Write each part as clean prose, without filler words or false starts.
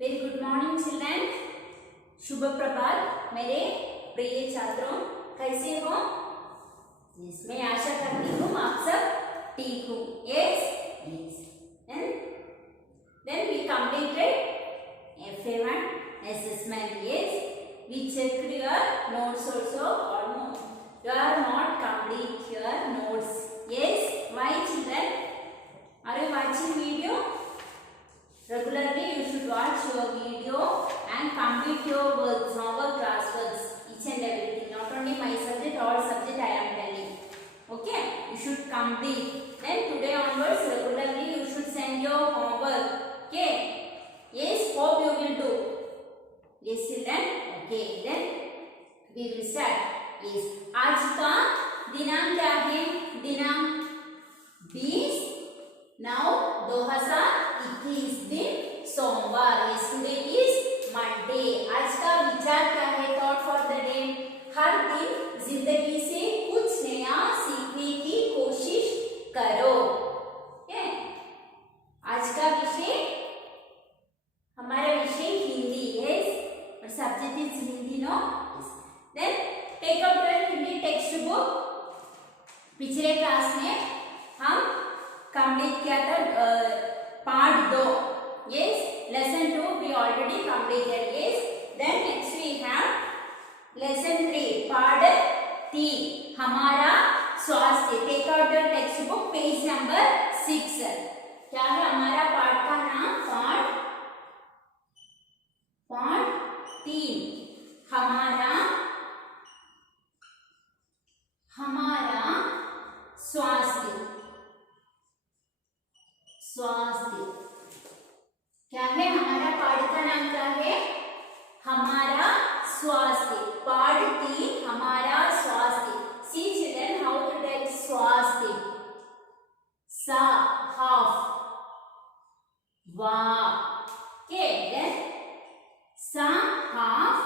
Very good morning children. शुभ प्रभात मेरे प्रिय छात्रों, कैसे हो? मैं आशा करती हूँ आप सब ठीक हो। Yes then we completed FA1 assessment. Yes, we checked your notes also, or you are not complete your notes. Yes, why children? Are you watching video? Regularly you should watch your video and complete your works, homework, classworks, each and everything. Not only my subject, all subject I am telling. Okay, you should complete. Then today onwards, regularly you should send your homework. Okay. Yes, hope you will do. Yes, children. Okay, then we will start. Yes, आज का दिनांक क्या है? दिनांक 20/9/2021 दिन सोमवार। Today is Monday. आज का विचार क्या है? Thought for the day. हर दिन जिंदगी से कुछ नया सीखने की कोशिश करो। आज का विषय, हमारा विषय हिंदी है और subject is Hindi. No, then take up your Hindi text book. पिछले क्लास में हम कंप्लीट किया था part 2। Yes, lesson 2 we already completed. Yes, then next we have lesson 3 part 3 हमारा स्वास्थ्य। Take out your text book page number 6। क्या है हमारा पार्ट का नाम? पार्ट 3 हमारा स्वास्थ्य। क्या है हमारा पार्ट का नाम? क्या है हमारा स्वास्थ्य। पार्ट 3 हमारा स्वास्थ्य। सी चिल्ड्रन, हाउ टू टेक स्वास्थ्य? सा हाफ वा के, देन सा हाफ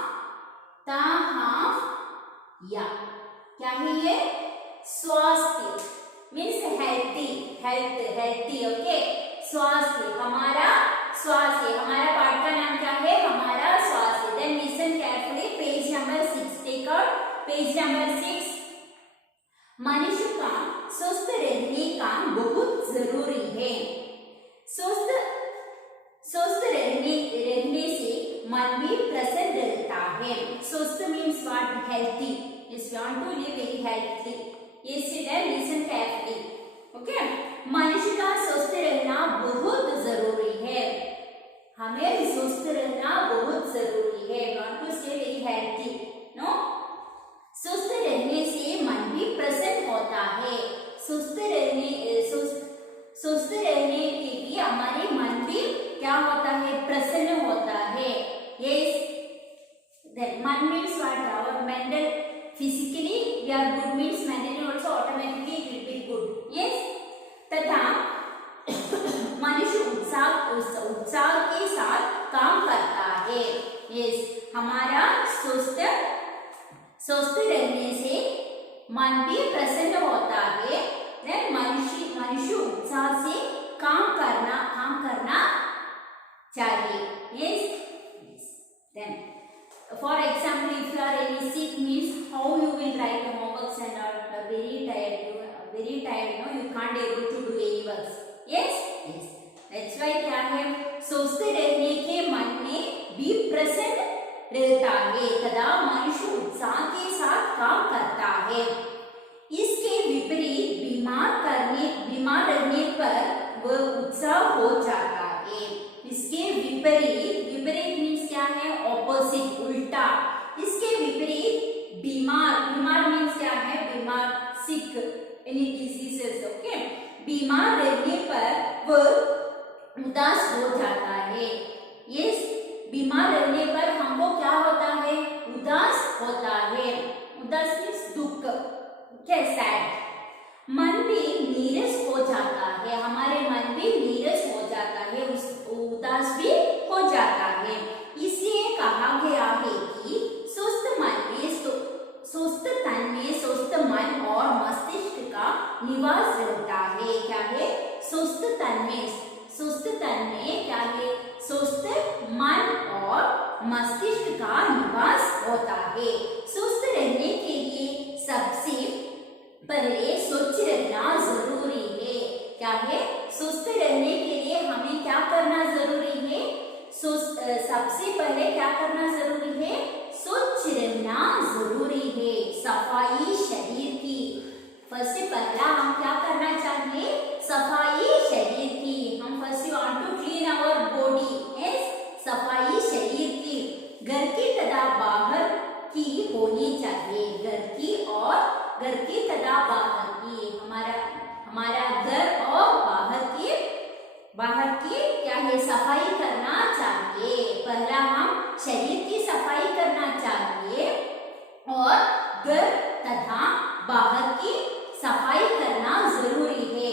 ता हाफ या। क्या है ये? स्वास्थ्य मीन्स हेल्थी। ओके, स्वास्थ्य, हमारा स्वास्थ्य। हमारा पाठ का नाम क्या है? हमारा स्वास्थ्य। Then listen carefully, page number 6। Take out page number 6। मनुष्य का स्वस्थ रहने का बहुत जरूरी है। स्वस्थ रहने से मन भी प्रसन्न रहता है। स्वस्थ means what? Healthy. If you want to live very healthy, yes children, listen carefully. Okay, मनुष्य का स्वस्थ रहना बहुत जरूरी है। हमें स्वस्थ रहना बहुत जरूरी है। Want to stay very healthy, no? स्वस्थ रहने से मन भी प्रसन्न होता है। स्वस्थ रहने के लिए हमारे मन भी क्या होता है? प्रसन्न होता है। Yes, then मन means what? Our mental, physically we are good means mentally also automatically it will be good. Yes, तथा मनुष्य उत्साह के साथ काम करता है। Yes, हमारा स्वस्थ रहने से मन भी प्रसन्न होता है। then मनुष्य उत्साह से काम करना चाहिए। Yes, then for example, if you are any sick means how you will write homeworks and are very tired, no, you can't able to do any works. Yes, that's why क्या है? स्वस्थ रहने के मन में भी प्रसन्न रहता है तथा मनुष्य उत्साह के साथ काम करता है। इसके विपरीत बीमार रहने पर वह उत्साह हो जाता है। इसके विपरीत मीन्स क्या है? ऑपोजिट, उल्टा। इसके विपरीत बीमार मीन्स क्या है? बीमार, सिक, एनी डिजीजेस। ओके, बीमार रहने पर वह उदास हो जाता है। यस, बीमार रहने पर हमको क्या होता है? उदास होता है। उदास मीन्स दुख, सैड। मन भी नीरस हो जाता है। हमारे मन भी नीरस हो जाता है, उदास भी हो जाता है। इसलिए कहा गया है कि स्वस्थ तन में स्वस्थ मन और मस्तिष्क का निवास रहता है। क्या है? स्वस्थ तन में क्या है? स्वस्थ मन है। स्वस्थ रहने के लिए सबसे पहले स्वच्छ रहना जरूरी है। क्या है? स्वस्थ रहने के लिए हमें क्या करना जरूरी है? सबसे पहले क्या करना जरूरी है? स्वच्छ रहना जरूरी है। सफाई शरीर की, फर्स्ट पहला हम क्या करना चाहिए? सफाई शरीर की। हम first want to clean our body. Yes, सफाई शरीर की, घर की तथा बाहर की होनी चाहिए। घर की तथा बाहर की, हमारा घर और बाहर की क्या है? सफाई करना चाहिए। पहला हम शरीर की सफाई करना चाहिए और घर तथा बाहर की सफाई करना जरूरी है।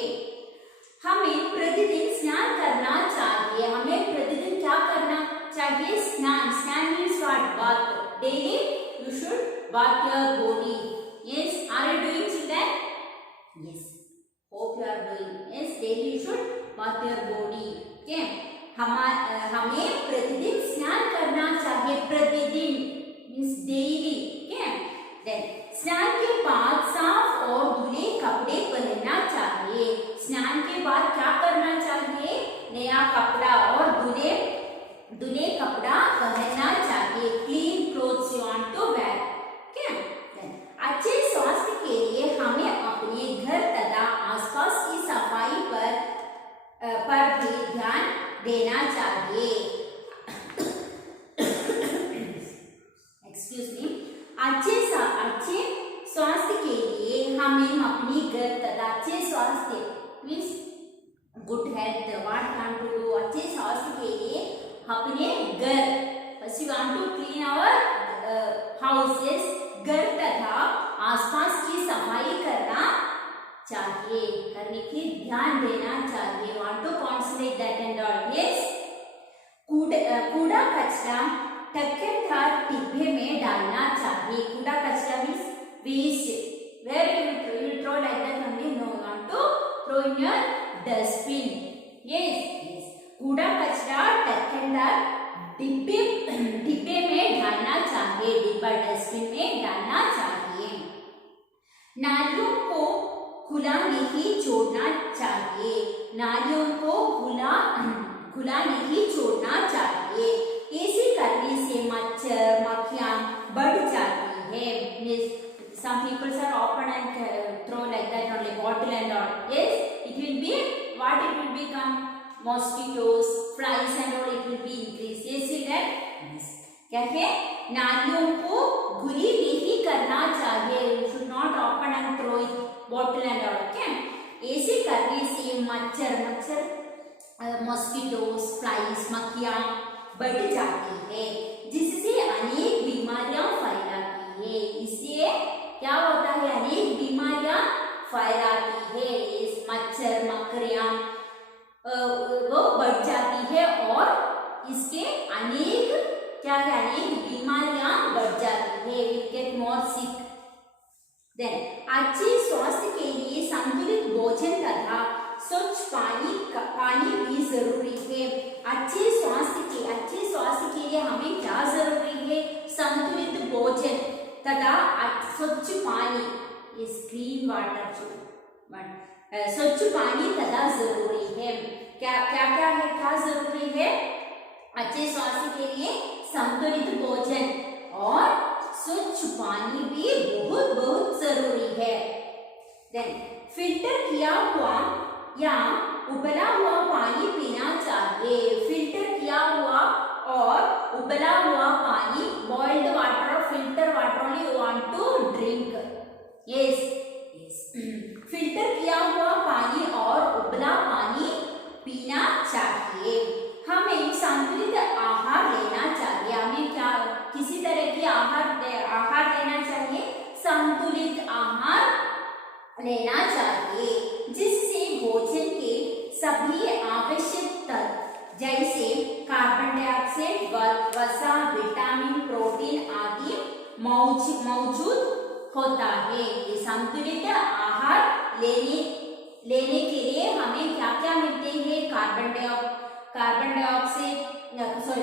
हमें प्रतिदिन स्नान करना चाहिए। हमें प्रतिदिन क्या करना चाहिए? स्नान means what? Bath. Daily you should bath your body. Yes, are you doing children? Yes, hope you are doing. Yes, daily you should bath your body. Okay, हमें प्रतिदिन स्नान करना चाहिए। प्रतिदिन मीन्स डेली। ओके, देन स्नान के बाद साफ और धुले कपड़े पहनना चाहिए। स्नान के बाद क्या करना चाहिए? नया कपड़ा और धुले कपड़ा पहनना चाहिए। Clean clothes you want to wear. Okay, अच्छे स्वास्थ्य के लिए हमें अपने घर तथा आसपास की सफाई पर भी ध्यान देना चाहिए। Excuse me. अच्छे स्वास्थ्य के लिए हमें अपनी घर तथा अच्छे स्वास्थ्य means good health what want to do. अच्छे स्वास्थ्य के लिए अपने घर, first you want to clean our houses, घर तथा आसपास की सफाई करना चाहिए, करने की ध्यान देना चाहिए। Want to concentrate that and all. Yes, कूड़ा कचरा ढक्कनदार डिब्बे में डालना चाहिए। कूड़ा कचरा means waste. Where you will throw like that only? No, you want to throw in your dustbin. Yes. कूड़ा कचरा ढक्कनदार डिब्बे में डालना चाहिए। डिब्बा डस्टबिन में डालना चाहिए। नालियों को खुला नहीं छोड़ना चाहिए। नालियों को खुला नहीं छोड़ना चाहिए। ऐसे करने से मच्छर मक्खियां बढ़ जाती है। Some people are open and throw like that only bottle and all. Yes, it will be what? It will become mosquitoes, flies and all. It will be increase. Yes, see that? Yes. क्या है? नालियों को खुली नहीं करना चाहिए। You should not open and throw it bottle and all. Okay? ऐसे करने से मच्छर mosquitoes, flies, मक्खियां बढ़ जाती है, जिससे अनेक बीमारियां फैलाती है। इससे क्या होता है? अनेक बीमारियां फैलाती है। इस मच्छर मक्खियां वो बढ़ जाती है और इसके अनेक बीमारियां बढ़ जाती है। We get more sick. Then अच्छे स्वास्थ्य के लिए संतुलित भोजन तथा स्वच्छ पानी भी जरूरी है। अच्छे स्वास्थ्य के लिए हमें क्या जरूरी है? संतुलित भोजन तथा स्वच्छ पानी, इस क्लीन वाटर, स्वच्छ पानी तथा जरूरी है। क्या जरूरी है? अच्छे स्वास्थ्य के लिए संतुलित भोजन और स्वच्छ पानी भी बहुत जरूरी है। देन फिल्टर किया हुआ या उबला हुआ पानी पीना चाहिए। फिल्टर किया हुआ और उबला हुआ पानी, बॉइल्ड वाटर और filter water only you want to drink. Yes, filter किया हुआ पानी और उबला पानी पीना चाहिए। हमें संतुलित आहार लेना चाहिए। हमें क्या किसी तरह की आहार लेना चाहिए? संतुलित आहार लेना चाहिए, जिससे भोजन के सभी आवश्यक तत्व जैसे कार्बन डाइऑक्साइड, वसा, विटामिन, प्रोटीन आदि मौजूद होता है। ये संतुलित आहार लेने के लिए हमें क्या मिलते हैं?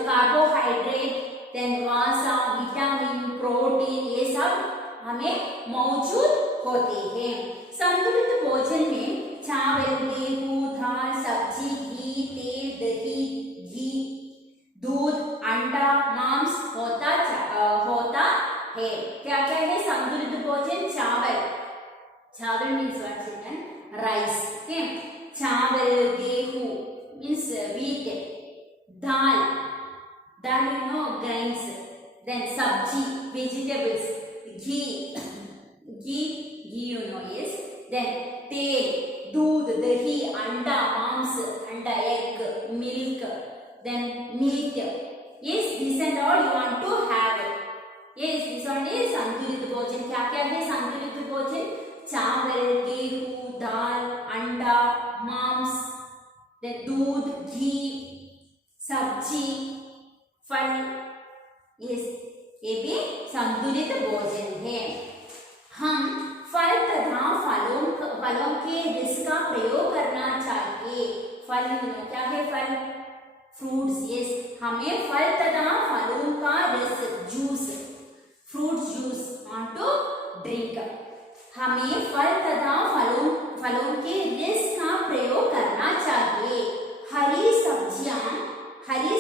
कार्बोहाइड्रेट, देन वसा, विटामिन, प्रोटीन, ये सब हमें मौजूद होते हैं। संतुलित भोजन में चावल, गेहूं, दाल, सब्जी, घी, तेल, दही, घी, दूध, अंडा, मांस होता है। क्या क्या है संतुलित भोजन? चावल, चावल means what children? Rice, okay. चावल, गेहूं means wheat, dal, dal you know grains, then sabji, vegetables, ghee you know, yes, then tel, दूध, दही, अंडा, मांस, अंडा, egg, milk, then meat, yes, this and all you want to have, yes, this one is संतुलित भोजन। क्या क्या है संतुलित भोजन? चावल, गेहूं, दाल, अंडा, मांस, then दूध, घी, सब्जी, फल, yes, ये भी संतुलित भोजन है। हम फल तथा फलों के रस का प्रयोग करना चाहिए। फल क्या है? फल, फ्रूट्स, यस, हमें फल तथा फलों का रस, juice, fruit juice want to drink. हमें फल तथा फलों के रस का प्रयोग करना चाहिए। हरी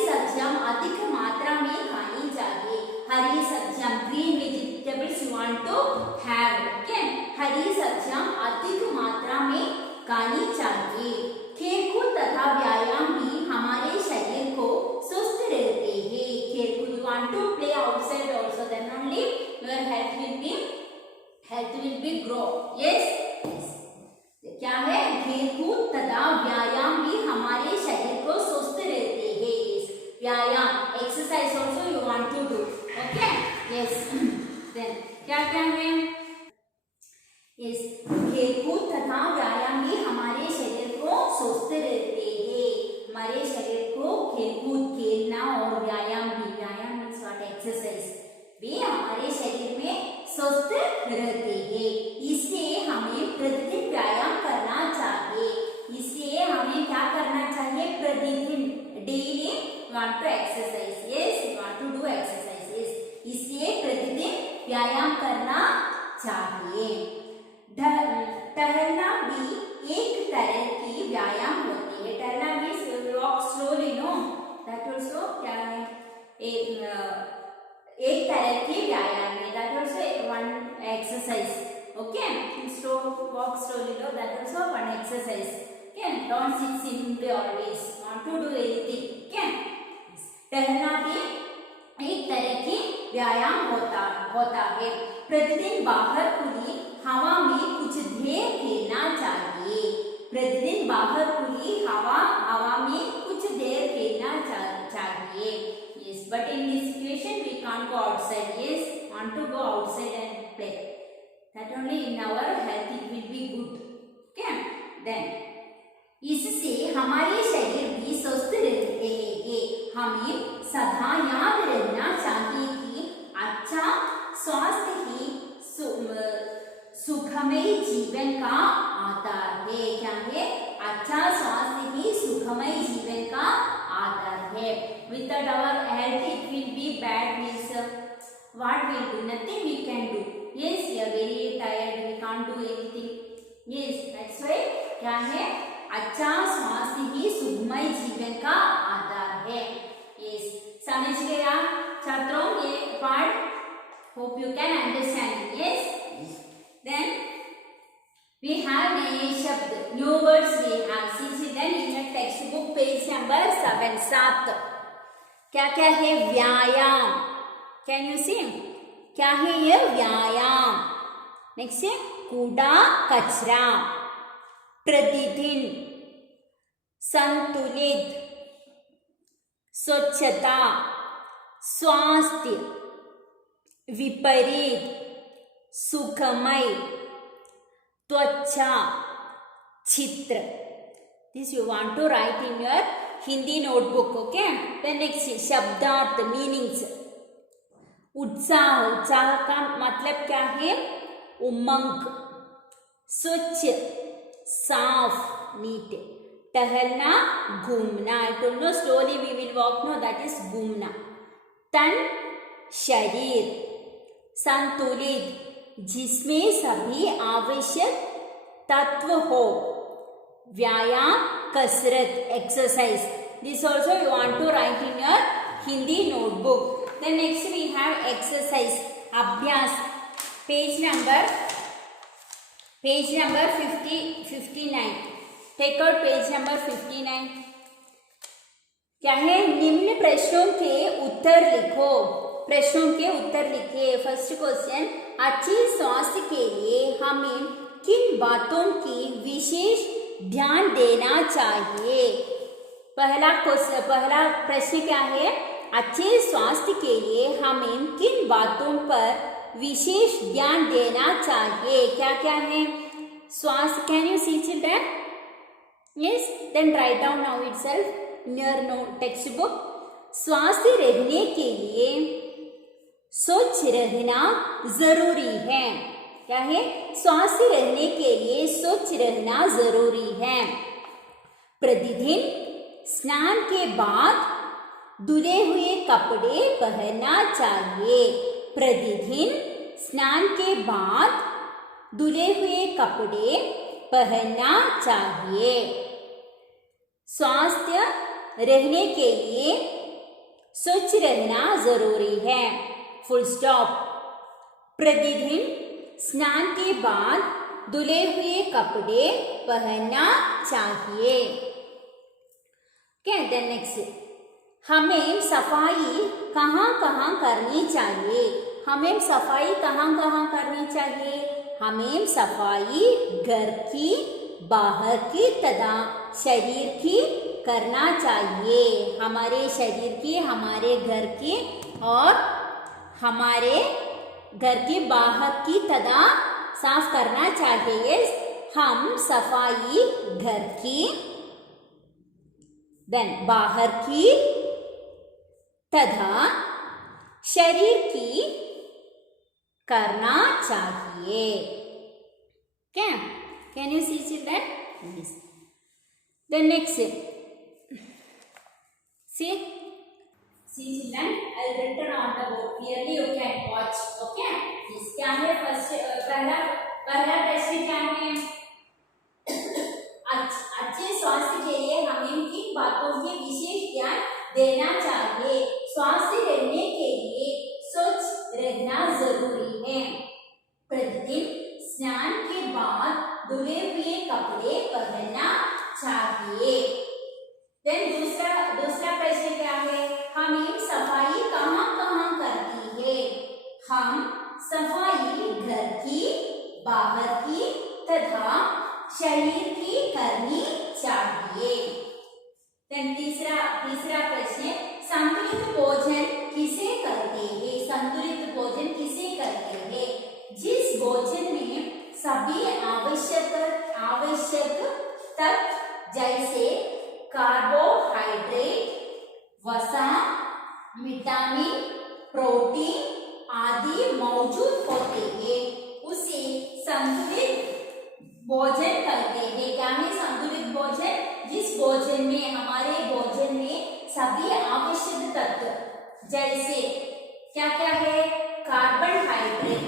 सब्जियां अधिक मात्रा में खानी चाहिए। हरी सब्जियां, green vegetables you want to have, okay. हरी सब्जियां अधिक मात्रा में खानी चाहिए। खेलकूद तथा व्यायाम भी हमारे शरीर को स्वस्थ रहते हैं। खेलकूद, you want to play outside also, then only your health will be grow, yes. क्या है? खेलकूद तथा व्यायाम भी हमारे शरीर को स्वस्थ रहते हैं। व्यायाम, exercise also you want to do, okay, yes. देन क्या क्या है? यस, खेलकूद तथा व्यायाम भी हमारे शरीर को स्वस्थ रहते हैं। हमारे शरीर को खेलकूद, खेलना और व्यायाम भी, व्यायाम मीन्स व्हाट? एक्सरसाइज, वे हमारे शरीर में स्वस्थ रहते हैं। इसलिए हमें प्रतिदिन व्यायाम करना चाहिए। इसलिए हमें क्या करना चाहिए? प्रतिदिन, daily want to exercise, yes, you want to do exercise, yes, इसलिए प्रतिदिन व्यायाम करना चाहिए। टहलना भी एक तरह की व्यायाम होती है। टहलना means walk slowly, no, that also क्या है? एक तरह की व्यायाम है, that also one exercise, okay. Slow, walk slowly, no, that also one exercise, okay. Don't sit simply always, want to do anything, okay. टहलना भी एक तरह की व्यायाम होता है। प्रतिदिन बाहर खुली हवा में कुछ देर खेलना चाहिए। प्रतिदिन बाहर खुली हवा में कुछ देर खेलना चाहिए। Yes, but in this situation we can't go outside. Yes, want to go outside and play. That only in our health it will be good. Okay, then इससे हमारे शरीर भी स्वस्थ रहते हैं। हमें सदा याद रखना चाहिए कि अच्छा स्वास्थ्य ही सुखमय जीवन का आधार है। क्या है? अच्छा स्वास्थ्य ही सुखमय जीवन का आधार है। Without our health it will be bad, means what we'll do? Nothing we can do. Yes, we are very tired, we can't do anything. Yes, that's why क्या है? अच्छा स्वास्थ्य ही सुखमय जीवन का आधार है। यस, समझ गया छात्रों ये part? Hope you can understand. Yes, then we have नए शब्द, new words we have seen then in your text book page number 7। क्या क्या है? व्यायाम, कैन यू सी? क्या है ये? व्यायाम। नेक्स्ट है कूड़ा कचरा, प्रतिदिन, संतुलित, स्वच्छता, स्वास्थ्य, विपरीत, सुखमय, त्वचा, चित्र। This you want to write in your Hindi notebook, okay? Then next शब्दार्थ, मीनिंग्स। उत्साह, उत्साह का मतलब क्या है? उमंग। स्वच्छ, साफ, नीट। टहलना, घूमना। I don't know, slowly we will walk, no, that is घूमना। तन शरीर संतुलित जिसमें सभी आवश्यक तत्व हो. व्यायाम कसरत exercise. This also you want to write in your Hindi notebook. Then next we have exercise abhyas. Page number 59. Take out page number 59. क्या है? निम्न प्रश्नों के उत्तर लिखो. प्रश्नों के उत्तर लिखिए. फर्स्ट क्वेश्चन, अच्छे स्वास्थ्य के लिए हमें किन बातों की विशेष ध्यान देना चाहिए? पहला प्रश्न क्या है? अच्छे स्वास्थ्य के लिए हमें किन बातों पर विशेष ध्यान देना चाहिए? क्या क्या है? स्वास्थ्य. Can you see children? Yes. Then write down now itself in your text book. स्वास्थ्य रहने के लिए स्वच्छ रहना जरूरी है. क्या है? स्वास्थ्य रहने के लिए स्वच्छ रहना जरूरी है. प्रतिदिन स्नान के बाद धुले हुए कपड़े पहनना चाहिए. प्रतिदिन स्नान के बाद धुले हुए कपड़े पहनना चाहिए. स्वास्थ्य रहने के लिए स्वच्छ रहना जरूरी है. Full stop. प्रतिदिन स्नान के बाद धुले हुए कपड़े पहनना चाहिए. Okay, then next. हमें सफाई कहाँ कहाँ करनी चाहिए? हमें सफाई कहाँ कहाँ करनी चाहिए? हमें सफाई घर की, बाहर की तथा शरीर की करना चाहिए. हमारे शरीर की, हमारे घर की और हमारे घर के बाहर की तथा साफ करना चाहिए. हम सफाई घर की, देन बाहर की तथा शरीर की करना चाहिए. क्या? Can you see children? Yes. Then next. See children, I'll written on the board. Clearly you can watch. Okay? Yes. क्या है? फर्स्ट पहला प्रश्न क्या है? अच्छे स्वास्थ्य के लिए हमें किन बातों के विशेष ध्यान देना चाहिए? स्वास्थ्य रहने के लिए स्वच्छ रहना जरूरी है. प्रतिदिन स्नान के बाद धुले हुए कपड़े पहनना चाहिए. देन दूसरा प्रश्न क्या है? हमें सफाई कहाँ कहाँ करती है? हम सफाई घर की, बाहर की तथा शरीर की करनी चाहिए. देन तीसरा प्रश्न, संतुलित भोजन किसे कहते हैं? संतुलित भोजन किसे कहते हैं? जिस भोजन में सभी आवश्यक तत्व जैसे कार्बोहाइड्रेट, वसा, विटामिन, प्रोटीन आदि मौजूद होते हैं उसे संतुलित भोजन कहते हैं. क्या है संतुलित भोजन? जिस भोजन में, हमारे भोजन में सभी आवश्यक तत्व जैसे क्या क्या है? कार्बोहाइड्रेट,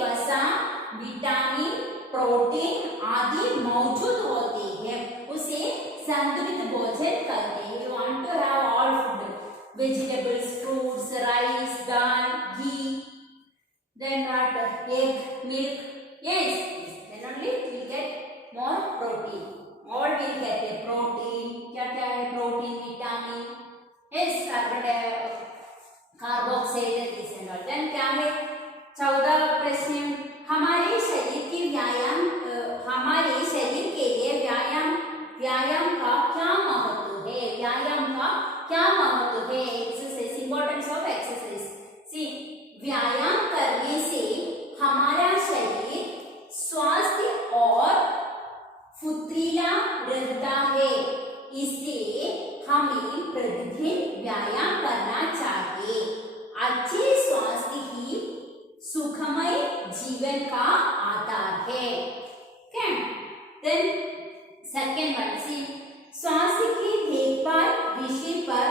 वसा, विटामिन, प्रोटीन आदि मौजूद होते हैं उसे संतुलित भोजन कहते हैं. You want to have all food, vegetables, fruits, rice, dal, ghee, then what? Egg, milk. Yes. Then only we get more protein. All we get a protein. क्या क्या है? Protein, vitamin. Yes, carbohydrate, this and all. Then क्या है? 14 प्रश्न, हमारे शरीर के लिए व्यायाम का क्या महत्व है? व्यायाम का क्या महत्व है? Exercise, importance of exercise. See, व्यायाम करने से हमारा शरीर स्वस्थ और फुर्तीला रहता है. इसलिए हमें प्रतिदिन व्यायाम करना चाहिए. अच्छे स्वास्थ्य ही सुखमय जीवन का आधार है. देन सेकेंड वन, सी, स्वास्थ्य की देखभाल विषय पर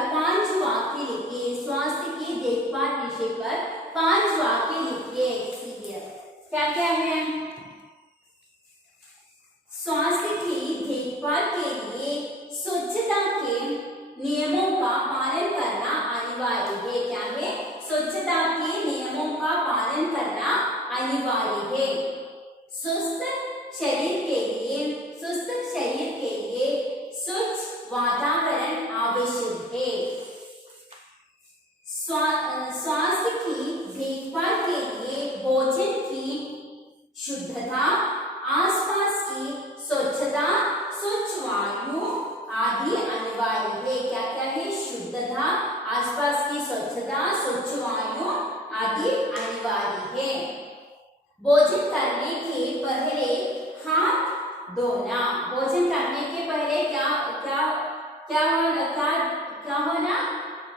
आवश्यक है। स्वास्थ्य की देखभाल के लिए भोजन की शुद्धता, आसपास की स्वच्छता, स्वच्छ वायु आदि अनिवार्य है। क्या क्या है? शुद्धता, आसपास की स्वच्छता, स्वच्छ वायु आदि अनिवार्य है। भोजन करने के पहले हाथ धोना। भोजन करने के पहले क्या होना?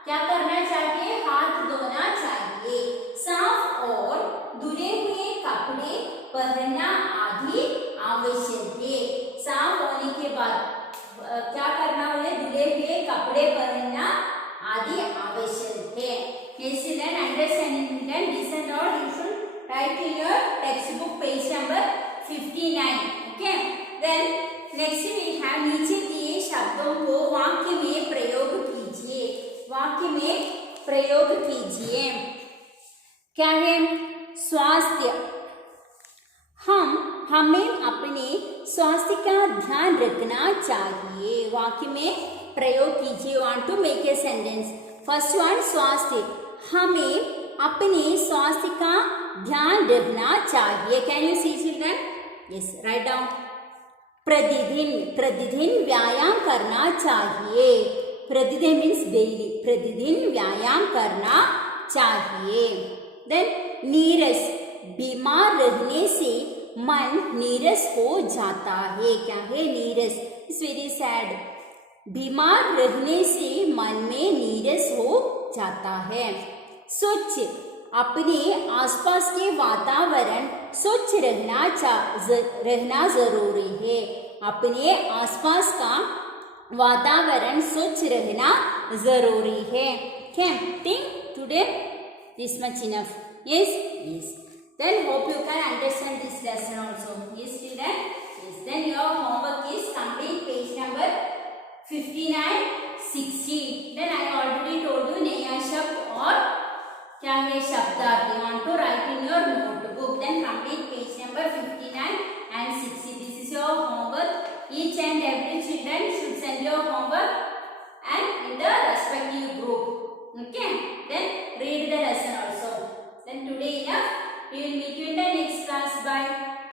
क्या करना चाहिए? हाथ धोना चाहिए। साफ और धुले हुए कपड़े पहनना आदि आवश्यक है। साफ होने के बाद क्या करना है? धुले हुए कपड़े पहनना आदि आवश्यक है। Yes, children, understand and listen or you should write in your textbook page number 59. Okay. Then next we have नीचे दिए शब्दों को वाक्य में प्रयोग कीजिए। वाक्य में प्रयोग कीजिए। क्या है? स्वास्थ्य। हमें अपने स्वास्थ्य का ध्यान रखना चाहिए। वाक्य में प्रयोग कीजिए। Want to make a sentence. First one, स्वास्थ्य। हमें अपने स्वास्थ्य का ध्यान रखना चाहिए। Can you see children? Yes, write down. प्रतिदिन व्यायाम करना चाहिए। प्रतिदिन मीन्स डेली। प्रतिदिन व्यायाम करना चाहिए। देन नीरस। बीमार रहने से मन नीरस हो जाता है। क्या है? नीरस। It's very sad. बीमार रहने से मन में नीरस हो जाता है। स्वच्छ। अपने आसपास के वातावरण स्वच्छ रहना जरूरी है। अपने आसपास का वातावरण स्वच्छ रहना जरूरी है। Okay, think today this much enough. Yes, yes. Then hope you can understand this lesson also. Yes, children. Yes. Then your homework is complete page number 59, 60. Then I already told you नया शब्द और क्या है शब्दार्थ. You want to write in your notebook. Then complete page number 59 and 60. This is your homework. Each and every children should send your homework and in the respective group. Okay. Then read the lesson also. Then today enough. We will meet you